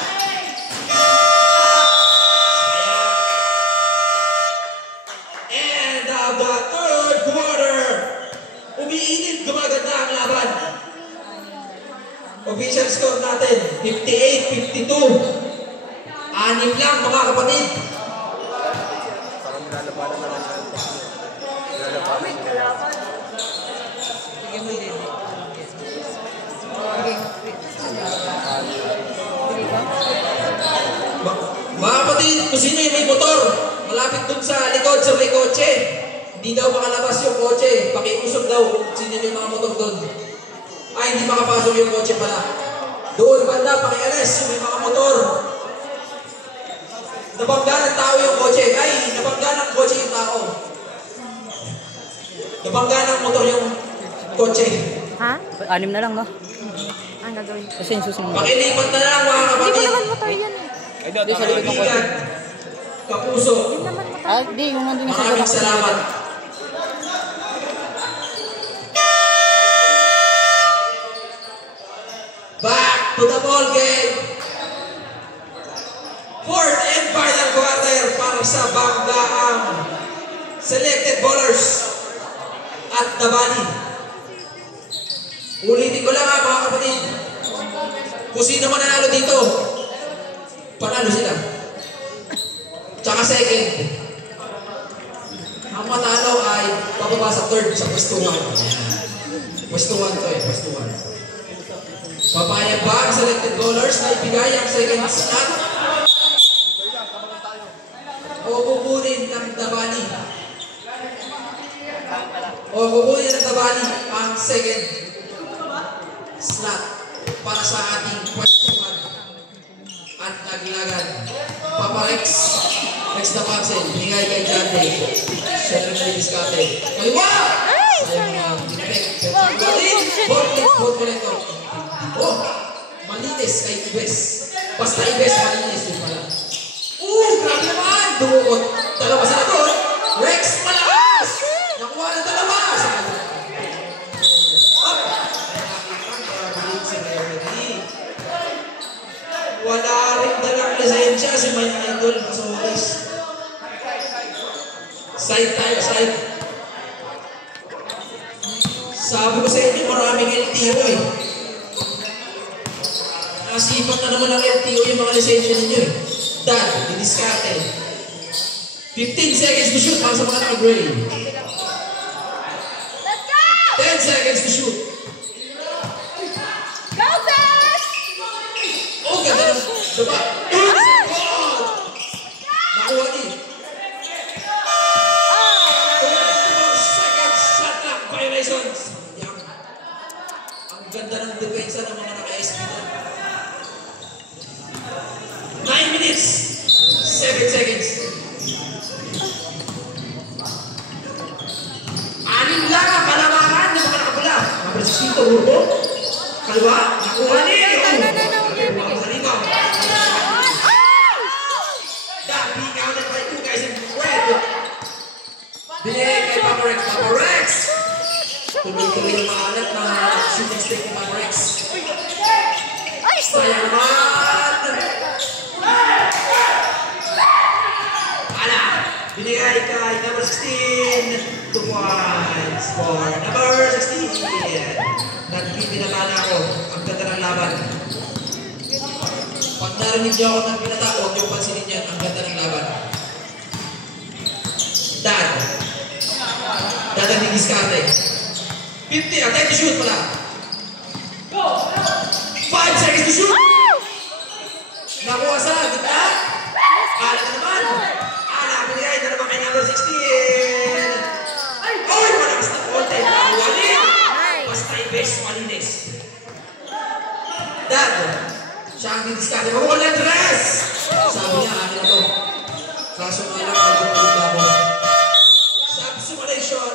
And of the third quarter, umiinit, gumaganda ang laban. Official score natin, 58-52. 6 lang mga kapatid. Parang nilalabanan na lang yan. Nilalabanan nila. Bigyan mo din. Mga kapatid, kung sino yung may motor, malapit dun sa likod sa may kotse. Hindi daw makalabas yung kotse. Pakiusap daw kung sino yung mga motor dun. Ay, hindi makapasok yung kotse pala. Doon banda, pakialis yung may mga motor. Nabangga ng tao yung kotse. Ay, nabangga ng kotse yung tao. Nabangga ng motor yung kotse. Ha? 6 na lang, no? Ang gagawin ko. Kasi yung susunod. Pakilipat na lang mga Hindi ko kapatid. naman motor yan eh. Ay, doon, Sa likod ng kotse. Kaibigan, kapuso, Hindi naman motor. Ah, di, yung nandun sa maraming salamat. Back to the ball game. Fourth and final quarter para sa banggaang selected bowlers at Dabani. Ulitin ko lang ha mga kapatid. Kung sino man nanalo dito, panalo sila. Tsaka second. Ang matalo ay pababa sa third sa pwesto 1. Pwesto 1 to eh, pwesto 1. Papayag ba ang selected bowlers na ibigay ang second slot? O kukunin ng Dabani? O kukunin ng Dabani ang second slot para sa ating pwesto 1 at naglagan. Papa Rex, Rex na Paxel, binigay kay Jante. Siya na nalidiskate. Kaliwa! Sayang mga binibig. Vote mo nito. Oh, malinis kay Ibes. Basta Ibes, malinis yun pala. Grabe naman! Dumukot. Dalawa sila doon. Rex, malakas! Nakuha ng dalawa! Wala rin dalang lisensya si Mike Idol. Masolis. Side tayo, side. Sabi ko sa inyo, maraming LTO eh. Nasipat na naman ang LTO yung mga lisensya ninyo eh. Dad, didiskarte. 15 seconds to shoot para sa mga naka-gray. 10 seconds to shoot. Go, Bess! Oh, ganda ng diba? Nakuha din. 24 seconds shot clock violations. Sayang. Ang ganda ng depensa ng mga naka-SP na. 9 minutes. 7 seconds. 6 lang ang kalamangan ng mga nakapula. Mga presisito, Urbo. Kaliwa, nakuha niya. Nakuha sa rebound. That being counted by 2 guys in red. Binigay kay Papa Rex. Papa Rex! Tuloy-tuloy yung maalat na shooting stick ni Papa Rex. Sayang naman! Ala! Binigay kay number 16. 2 points for number 16. Nagpipinata na ako. Ang ganda ng laban. Pag narinig niyo ako ng pinata, huwag niyo pansinin yan. Ang ganda ng laban. Dad. Dad ang didiskarte. 50 na. 10 to shoot pala. 5 seconds to shoot. Nakuha sa gitna. Ala na naman. Ala, binigay na naman kay number 16. Ay, malakas na konti. Nakuha din. Basta i-base malinis. Dad, siya ang didiskarte. Makuha lang dress. Sabi niya, akin na to. Kaso nga lang, nagpupunta ako. Subsummation.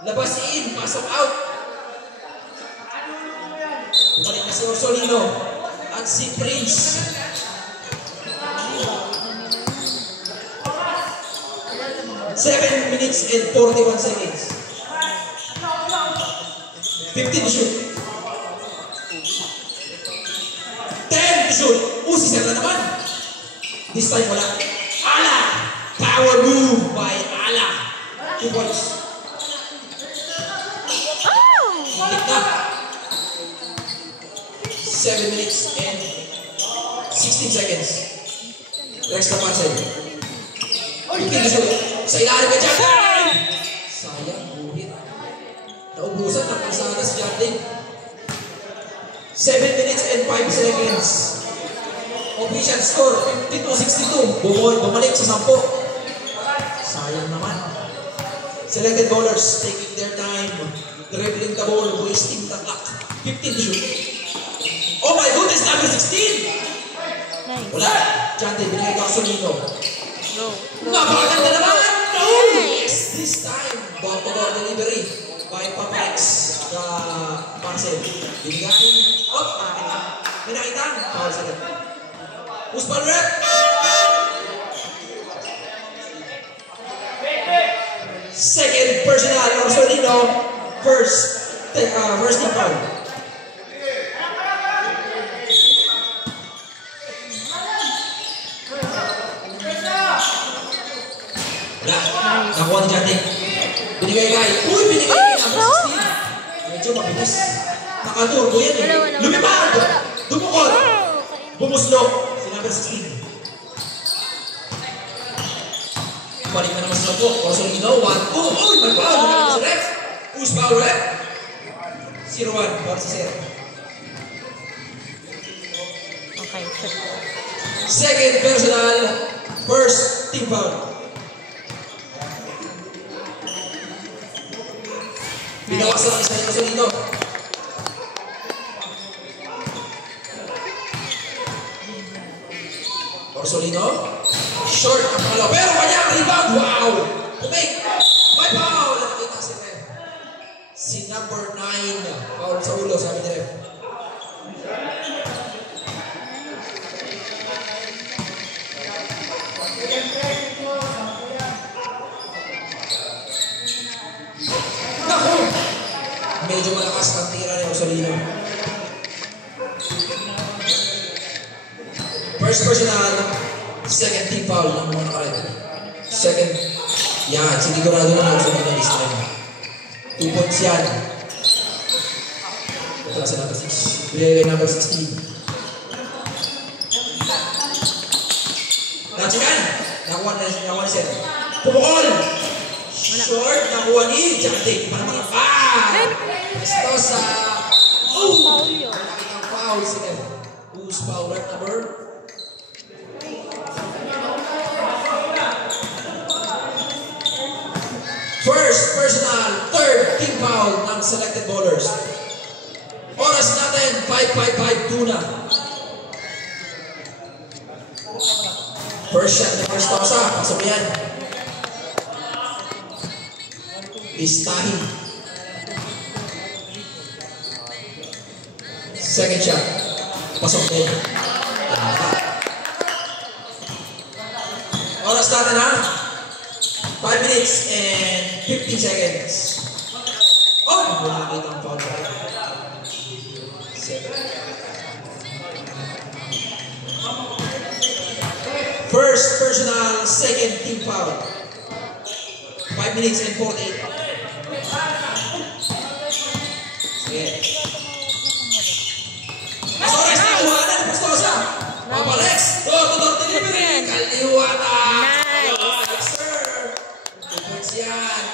Labas in, pasok out. Bumalik na si Orsolino at si Prince. Seven minutes and 41 seconds. 15 to shoot. 10 to shoot. Sisir na naman. This time wala. Ala! Power move by Ala. 2 points. Higit na. 7 minutes and 16 seconds. Rex na parcel. Sa ilalim ka dyan! Sayang, buhit. Naubusan ng kalsada si Jardine. 7 minutes and 5 seconds. Official score, 52-62. Bumalik sa 10. Sayang naman. Selected bowlers taking their time. Dribbling the ball, wasting the clock. 15 to shoot. Oh my goodness, number 16! Nice. Wala. Jante, binigay ka sa Nino. Go. Napakaganda naman! No! Yes! This time, door-to-door delivery by Papax na Marcel. Binigay. Oh, nakita. May nakita. Power sa rin. Who's ball rep? Second personal or Solino. First team foul. Wala. Nakuha ni Jante. Binigay kay. Uy, binigay kay number 16. Medyo mabilis. Nakaturbo yan eh. Lumipad! Dumukot! Bumuslo. Si number 16. Balik na naman sa po. Orsolino, 1-2. Uy, may foul. Naman si Ref. Who's foul, Ref? 0-1. Para si Sir. Okay. Second personal. First team foul. Binawasan ang isa ni Orsolino. Orsolino. Short ang pangalaw. Pero kanyang rebound. Wow! Kumik! May foul! Nakita si Ref. Si number 9. Foul sa ulo, sabi ni Ref. Naku! Medyo malakas ang tira ni Orsolino. First personal, second team foul ng mga nakalit. Second, yan, sinigurado na Orsolino this time. 2 points yan. Ito sa number 6. Bigay number 16. Nachikan! Nakuha ni Sir. Pumukol! Short, nakuha ni Jante. Parang Ito sa... Oh! Nakakitang foul si Sir. Who's foul right number? First personal, third team foul ng selected bowlers. Oras natin, 5-5-5-2 na. First shot ni First Tosa, pasok yan. Istahi. Second shot, pasok din. Oras natin ha. 5 minutes and 15 seconds. Oh! Wala nakita ang foul. First personal, second team foul. 5 minutes and 48. Sige. Mas oras na kuhanan ni Pastosa. Papalex. Door-to-door delivery. Kaliwata. Yan.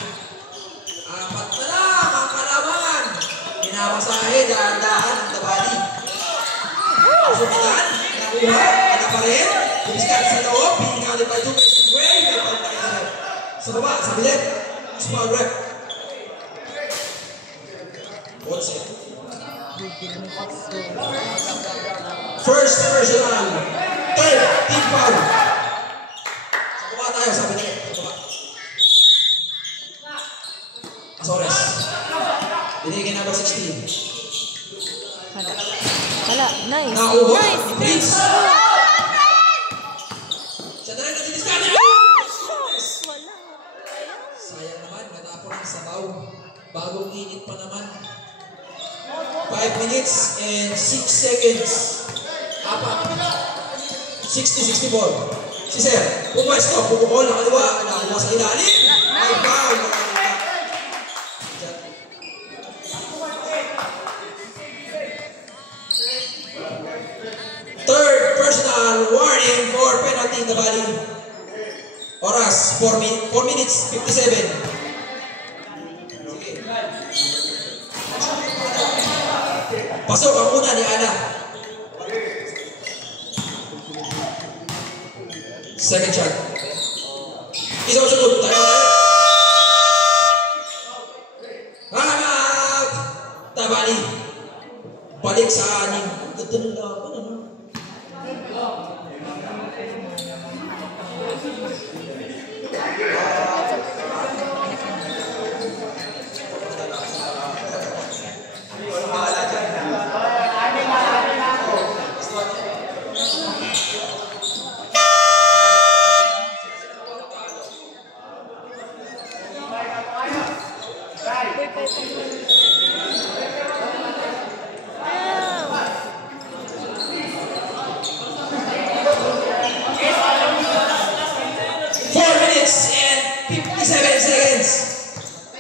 4 na lang ang kalaman. Pinapasahe, dahan-dahan ang tabali. Sumitan, nakuha, ito pa rin. Bumiskat sa loob, pinakali pa ito. May pagkakasal. Sa baba, sa bilet. Small rep. What's it? First personal. Third, team foul. Sa baba tayo, sa bilet. Sa baba. Azores. Binigyan number 16. Wala. Nice. Nakuha. Nice. Prince. Siya na rin natidiskanya. Wala. Sayang naman. Natapon ang sabaw. Bagong init pa naman. 5 minutes and 6 seconds. 60-64. Si Sir. Pumwesto. Pumukol. Nakaliwa. Nakuha sa ilalim. May foul. warning for penalty in the body. Oras, 4 minutes, 57. Sige. Pasok ang una ni Ana. Second shot. Isang sunod. Hangout! Tabali. Balik sa aning. Ganda ng laban, ano?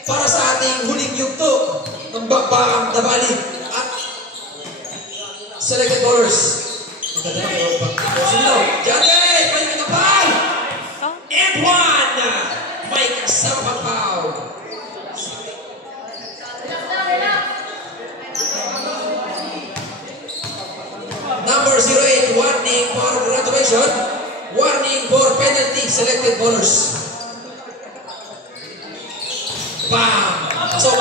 Para sa ating huling yugto ng Bakbakang Tabali at selected bowlers. Maganda na kayo. Sumilaw. Jade! May kapal! And one! May kasama pagpaw. Number 08, warning for graduation. Warning for penalty, selected bowlers. Bam! Pasok!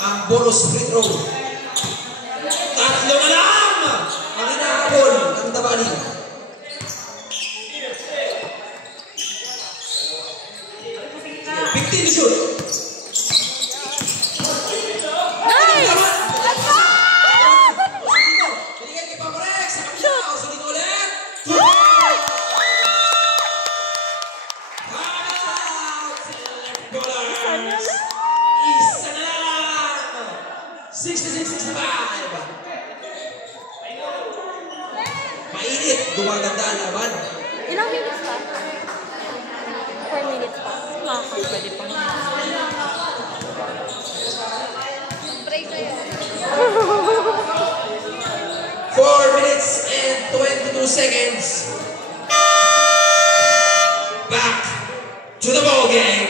Ang bonus free throw. Tatlo na lang! Ang inahabol ng Tabali. 15 to shoot. Binigay kay Paparex. Sa kapila. Usulin ulit. Isa na lang! 66-65! Mainit! Gumaganda ang laban. Ilang minutes pa? 4 minutes pa. Pwede pang Break na yun. 4 minutes and 22 seconds. Back to the ball game.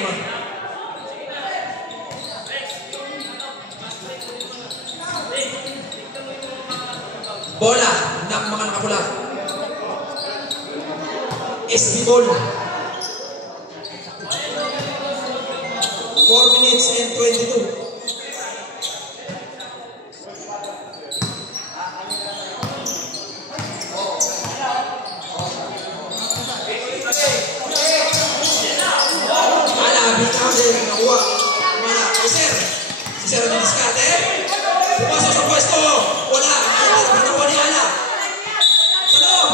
Bola ng mga nakapula. SB ball. 4 minutes and 22. Si Sir ang diskarte. Pumasok sa pwesto. Wala. Ano po ni Ana? Sa loob.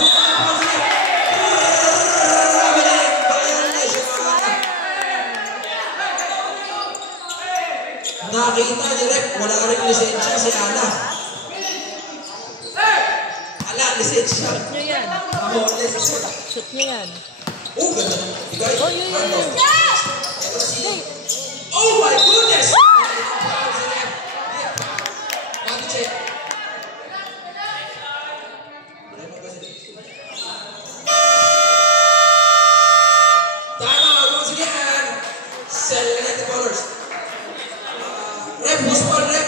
Nakita ni Rep. Wala rin lisensya si Ana. Ala, lisensya. shoot nyo yan. Shoot nyo yan. Oh, ganda. Bigay. Oh, yun. Oh my goodness! Check. Time out once again. Select the bowlers. Rep, who's ball, rep?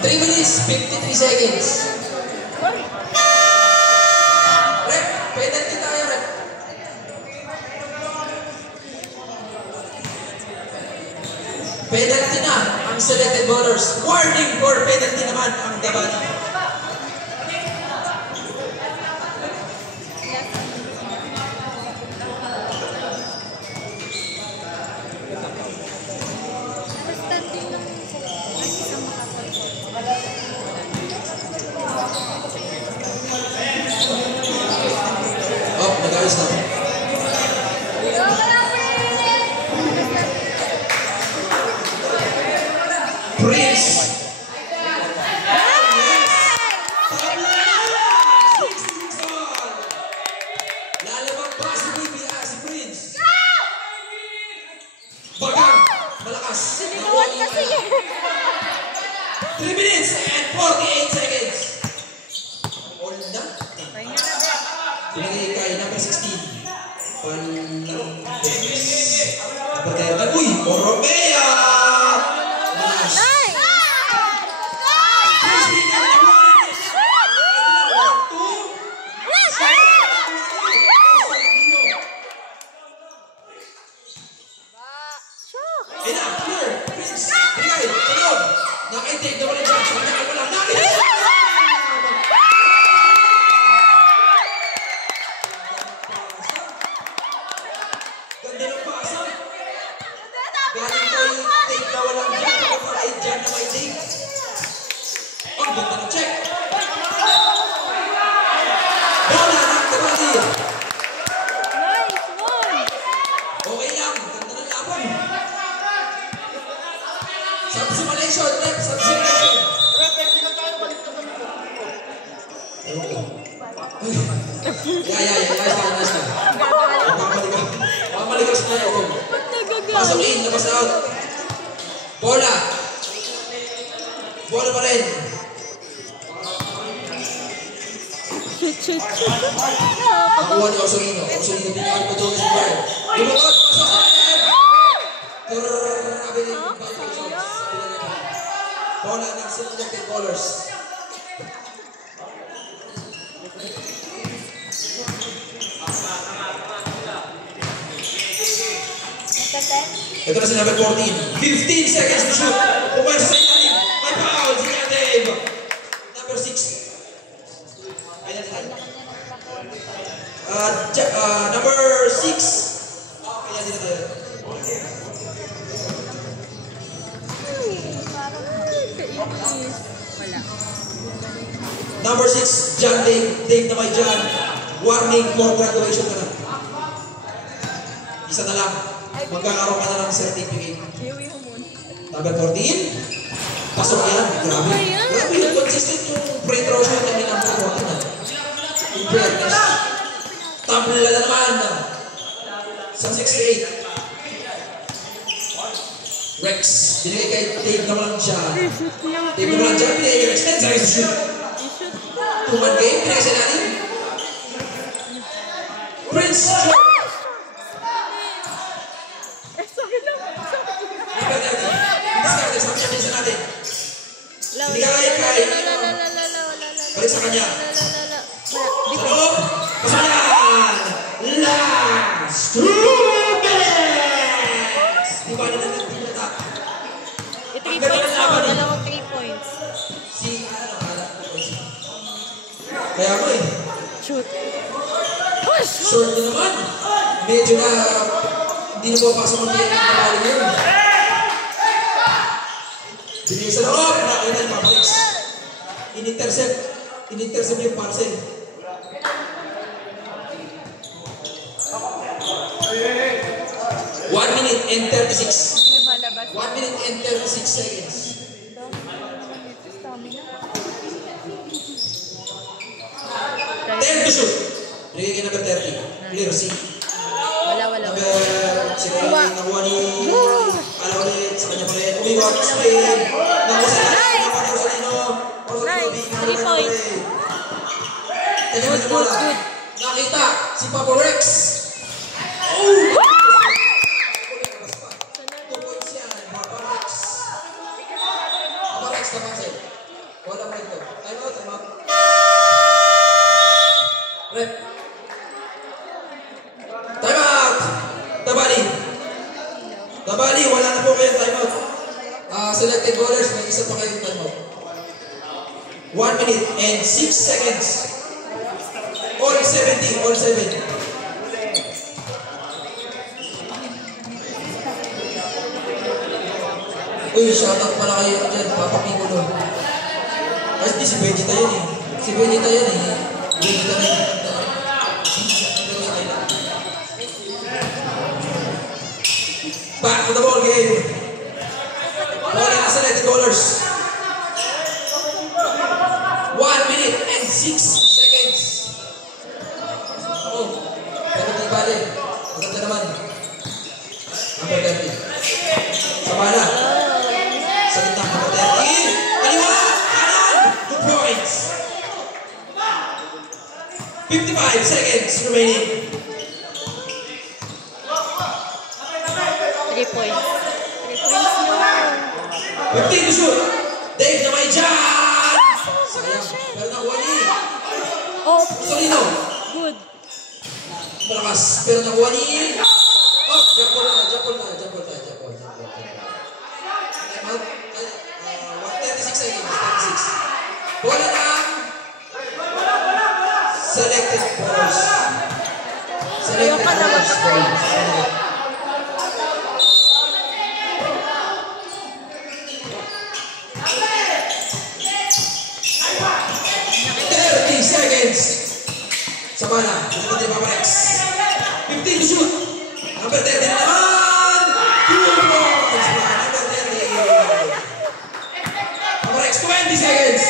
Three minutes, 53 seconds. Rep, penalty tayo, rep. Penalty na ang selected bowlers. Warning for penalty naman ang Tabali. Oh, nag-ayos na. Prince. Yes. 3 minutes and 48 seconds. All na. Binigay kay number 16. Number 10. Uy! Oromea! Nice! Nakaitig na wala dyan. Sabi ko lang, nakaitig! Ganda ng pasa. Galing ko yung take na walang dyan. Nakapakaid dyan na may take. Ang ganda ng check. Bola ng Tabali. Nice one! Okay lang. Ganda ng laban. Subsimulation. Left subsimulation. Nice na. Pamalikas na ito. Pasok in, labas out. Bola. Bola pa rin. Shoot. Nakuha ni Orsolino. Orsolino pinakal pa doon sa bar. Lumabas, pasok sa akin. Grabe rin yung violations. Bola ng selected ballers. Ito na si number 14. 15 seconds to shoot. Pupunta sa ilalim. May foul. Si Dave. Number 6. Ayan natin. Number 6. Ayan natin. Number 6. John Dave. Dave na may John. Warning for graduation ka na. Isa na lang. Magkakaroon ka na ng certificate. Number 14. Pasok yan. Grabe. Grabe yung consistent yung free throw shot na number 14. In fairness. Tumble na naman. Sa 68. Rex. Binigay kay Dave naman siya. Dave naman siya. Binigay kay Rex. Let's try to shoot. Tuman game. Binigay sa natin. Prince. Balik sa kanya. Sa loob. Pasayan. Last 2 minutes. Di ba nila nagpinata? 3 points mo. Dalawang 3 points. Kaya mo eh. Shoot. Short din naman. Medyo na hindi na mapasok ang tiyan ng kapali ngayon. Binigay sa loob. Nakainan papalik. In-intercept yung parcel. 1 minute and 36. 1 minute and 36 seconds. 10 to shoot. Bigay ka number 30. Clear C. Wala. Nakuha ni Ala ulit. Sa kanya ulit. Umiwag. Spin. Nakuha sa lahat. Nakuha sa Lino. Nice. 3 points. Good. Nakita si Papa Rex. Oh! 2 points yan. Papa Rex. Papa Rex na pansin. Wala mo ito. Time out. Rep. Time out. Tabali, wala na po kayong time out. Selected ballers, may isa pa kayong time out. 1 minute and 6 seconds. All 70, all 7. Uy, shoutout pala kayo dyan, Papa Piccolo. Ay, di si Vegeta yun eh. Si Vegeta yan eh. Vegeta na yun. Back to the ball game. Ball in the selected ballers. 1 minute and 6 seconds. Oh, pero di bali. Maganda naman. Number 30. Sa bala. Sa gitna, number 30. Kaliwa! 55 seconds remaining. 3 points. 3 points mo. 15 to shoot. Dave na may dyan! Sayang. Pero nakuha niya. Oh, Solino. good. Malakas. Pero nakuha niya. Oh, jump ball tayo. Time out. 36 seconds. 36. Bola ng selected balls. Selected Ayoko na balls. Sama na, hindi pa Rex. 15 to shoot. Number 30 na naman. 2 points. Number 30. Number Rex, 20 seconds.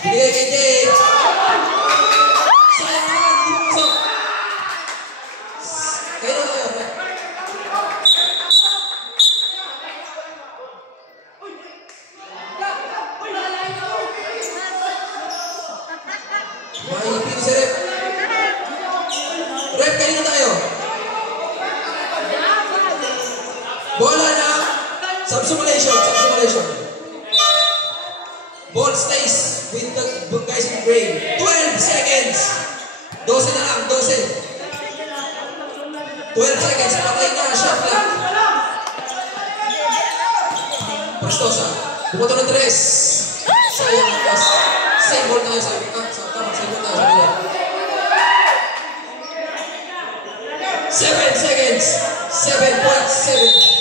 Binigay kay Jade. Sayang naman, hindi pumasok. Kayo na tayo. Maipin si Rep. Rep, kanina tayo. Bola na subsimulation. Ball stays with the guys in gray. 12 seconds. 12 na lang, 12. 12 seconds, patay na, shot clock. Prestosa, bumoto ng 3. Sayang ang pass. Same ball tayo sa tama, same ball tayo sa kanila. 7 seconds. 7.7.